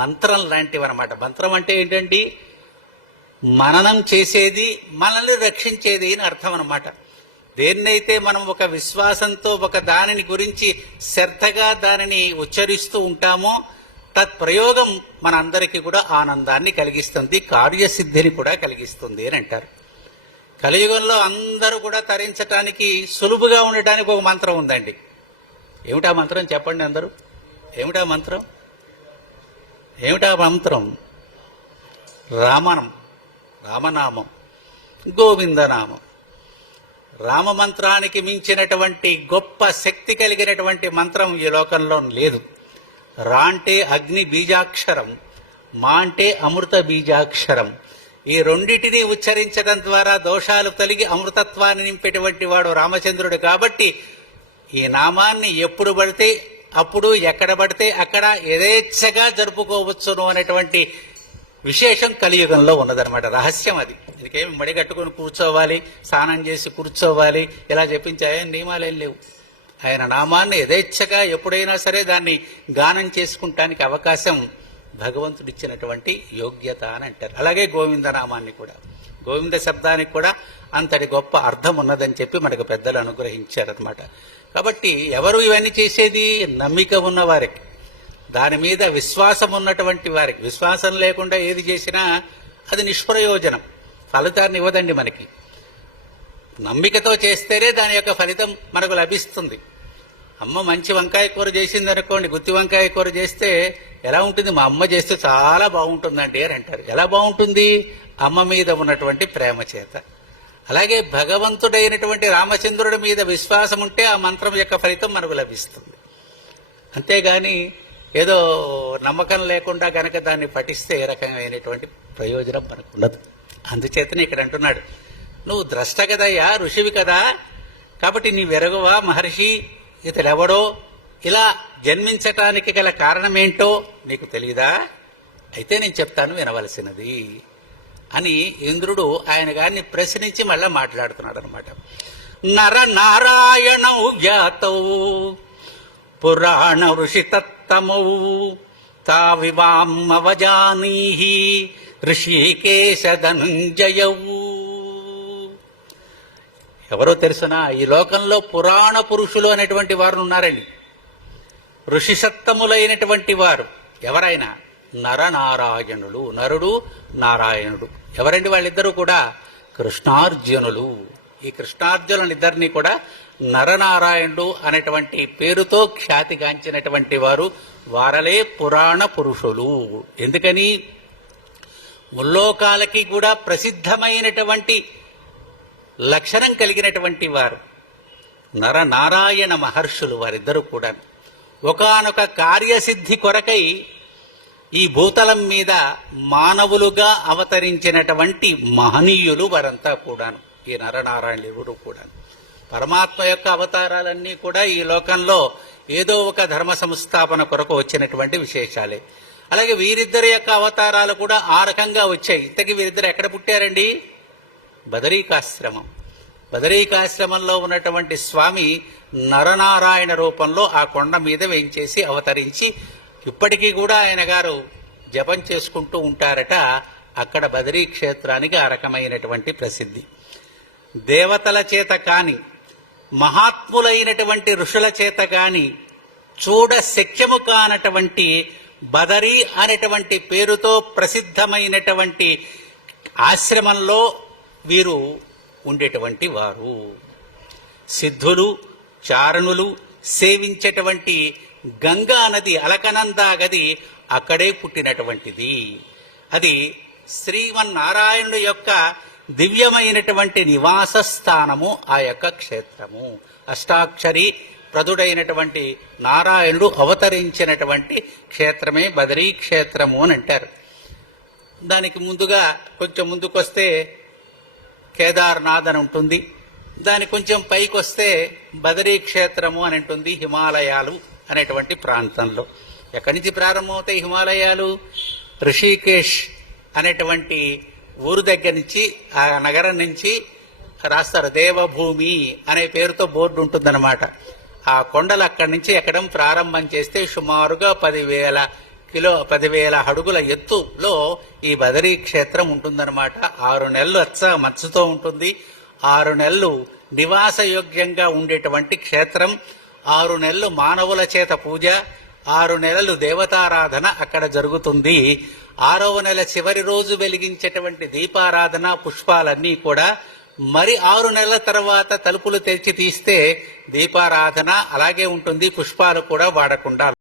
మంత్రం లాంటివి అనమాట. మంత్రం అంటే ఏంటండి? మననం చేసేది, మనల్ని రక్షించేది అని అర్థం అనమాట. దేన్నైతే మనం ఒక విశ్వాసంతో ఒక దానిని గురించి శ్రద్ధగా దానిని ఉచ్చరిస్తూ ఉంటామో తత్ప్రయోగం మన అందరికీ కూడా ఆనందాన్ని కలిగిస్తుంది, కార్యసిద్ధిని కూడా కలిగిస్తుంది అని అంటారు. కలియుగంలో అందరూ కూడా తరించటానికి సులువుగా ఉండటానికి ఒక మంత్రం ఉందండి. ఏమిటా మంత్రం చెప్పండి అందరూ? ఏమిటా మంత్రం? ఏమిటా మంత్రం? రామనామం, గోవిందనామం. రామమంత్రానికి మించినటువంటి గొప్ప శక్తి కలిగినటువంటి మంత్రం ఈ లోకంలో లేదు. రా అంటే అగ్ని బీజాక్షరం, మా అంటే అమృత బీజాక్షరం. ఈ రెండిటిని ఉచ్చరించడం ద్వారా దోషాలు తొలగి అమృతత్వాన్ని నింపేటువంటి వాడు రామచంద్రుడు. కాబట్టి ఈ నామాన్ని ఎప్పుడు పడితే అప్పుడు, ఎక్కడ పడితే అక్కడ యథేచ్ఛగా జరుపుకోవచ్చును అనేటువంటి విశేషం కలియుగంలో ఉన్నదనమాట. రహస్యం అది. ఇంకేమి మడిగట్టుకుని కూర్చోవాలి, స్నానం చేసి కూర్చోవాలి, ఇలా చెప్పించాయని నియమాలేం లేవు. ఆయన నామాన్ని యథేచ్ఛగా ఎప్పుడైనా సరే దాన్ని గానం చేసుకుంటానికి అవకాశం భగవంతుడిచ్చినటువంటి యోగ్యత అని అంటారు. అలాగే గోవిందనామాన్ని కూడా, గోవింద శబ్దానికి కూడా అంతటి గొప్ప అర్థం ఉన్నదని చెప్పి మనకు పెద్దలు అనుగ్రహించారనమాట. కాబట్టి ఎవరు ఇవన్నీ చేసేది? నమ్మిక ఉన్న వారికి, దాని మీద విశ్వాసం ఉన్నటువంటి వారికి. విశ్వాసం లేకుండా ఏది చేసినా అది నిష్ప్రయోజనం, ఫలితాన్ని ఇవ్వదండి మనకి. నమ్మికతో చేస్తేనే దాని యొక్క ఫలితం మనకు లభిస్తుంది. అమ్మ మంచి వంకాయ కూర చేసింది అనుకోండి, గుత్తి వంకాయ కూర చేస్తే ఎలా ఉంటుంది? మా అమ్మ చేస్తే చాలా బాగుంటుందండి అని అంటారు. ఎలా బాగుంటుంది? అమ్మ మీద ఉన్నటువంటి ప్రేమ చేత. అలాగే భగవంతుడైనటువంటి రామచంద్రుడి మీద విశ్వాసం ఉంటే ఆ మంత్రం యొక్క ఫలితం మనకు లభిస్తుంది. అంతేగాని ఏదో నమ్మకం లేకుండా గనక దాన్ని పఠిస్తే ఏ రకమైనటువంటి ప్రయోజనం మనకు ఉండదు. అందుచేతనే ఇక్కడ అంటున్నాడు, నువ్వు ద్రష్ట కదయ్యా, ఋషివి కదా, కాబట్టి నీ వెరగవా మహర్షి, ఇతడెవడో, ఇలా జన్మించటానికి గల కారణమేంటో నీకు తెలియదా? అయితే నేను చెప్తాను వినవలసినది అని ఇంద్రుడు ఆయన గారిని ప్రశ్నించి మళ్ళా మాట్లాడుతున్నాడు అనమాట. నర నారాయణౌ జ్ఞాతౌ పురాణ ఋషితత్తమౌ తావివామవజానీహి ఋషికేశ ధనుంజయౌ. ఎవరో తెలుసునా? ఈ లోకంలో పురాణ పురుషులు అనేటువంటి వారు ఉన్నారండి, ఋషిసత్తములైనటువంటి వారు. ఎవరైనా నరనారాయణులు, నరుడు నారాయణుడు. ఎవరండి వాళ్ళిద్దరూ కూడా? కృష్ణార్జునులు. ఈ కృష్ణార్జునులిద్దరినీ కూడా నరనారాయణుడు అనేటువంటి పేరుతో ఖ్యాతిగాంచినటువంటి వారు. వారలే పురాణ పురుషులు. ఎందుకని? ముల్లోకాలకి కూడా ప్రసిద్ధమైనటువంటి లక్షణం కలిగినటువంటి వారు నరనారాయణ మహర్షులు. వారిద్దరూ కూడా ఒకానొక కార్యసిద్ధి కొరకై ఈ భూతలం మీద మానవులుగా అవతరించినటువంటి మహనీయులు వారంతా కూడాను. ఈ నరనారాయణులు ఎవరు కూడా పరమాత్మ యొక్క అవతారాలన్నీ కూడా ఈ లోకంలో ఏదో ఒక ధర్మ సంస్థాపన కొరకు వచ్చినటువంటి విశేషాలే. అలాగే వీరిద్దరి యొక్క అవతారాలు కూడా ఆ రకంగా వచ్చాయి. ఇంతకీ వీరిద్దరు ఎక్కడ పుట్టారండి? బదరీకాశ్రమం. బదరీకాశ్రమంలో ఉన్నటువంటి స్వామి నరనారాయణ రూపంలో ఆ కొండ మీద వేయించేసి అవతరించి ఇప్పటికీ కూడా ఆయన గారు జపం చేసుకుంటూ ఉంటారట. అక్కడ బదరీ క్షేత్రానికి ఆ రకమైనటువంటి ప్రసిద్ధి. దేవతల చేత కాని, మహాత్ములైనటువంటి ఋషుల చేత కాని చూడ శక్యము కానటువంటి బదరీ అనేటువంటి పేరుతో ప్రసిద్ధమైనటువంటి ఆశ్రమంలో వీరు ఉండేటువంటి వారు. సిద్ధులు, చారణులు సేవించేటువంటి గంగా నది, అలకనందా గది అక్కడే పుట్టినటువంటిది. అది శ్రీమన్నారాయణుడి యొక్క దివ్యమైనటువంటి నివాస స్థానము ఆ యొక్క క్షేత్రము. అష్టాక్షరి ప్రదుడైనటువంటి నారాయణుడు అవతరించినటువంటి క్షేత్రమే బదరీ క్షేత్రము అని అంటారు. దానికి ముందుగా కొంచెం ముందుకొస్తే కేదార్నాథ్ అని ఉంటుంది. దాని కొంచెం పైకి వస్తే బదరీ క్షేత్రము అని ఉంటుంది, హిమాలయాలు అనేటువంటి ప్రాంతంలో. ఎక్కడి నుంచి ప్రారంభమవుతాయి హిమాలయాలు? ఋషికేశ్ అనేటువంటి ఊరు దగ్గర నుంచి, ఆ నగరం నుంచి రాస్తారు. దేవభూమి అనే పేరుతో బోర్డు ఉంటుందన్నమాట. ఆ కొండలు అక్కడి నుంచి ఎక్కడం ప్రారంభం చేస్తే సుమారుగా 10,000 10,000 అడుగుల ఎత్తులో ఈ బదరీ క్షేత్రం ఉంటుందన్నమాట. 6 నెలలు అచ్చ మచ్చతో ఉంటుంది. 6 నెలలు నివాసయోగ్యంగా ఉండేటువంటి క్షేత్రం. 6 నెలలు మానవుల చేత పూజ, 6 నెలలు దేవతారాధన అక్కడ జరుగుతుంది. 6వ నెల చివరి రోజు వెలిగించేటువంటి దీపారాధన, పుష్పాలన్నీ కూడా మరి 6 నెలల తర్వాత తలుపులు తెరిచి తీస్తే దీపారాధన అలాగే ఉంటుంది, పుష్పాలు కూడా వాడకుండా.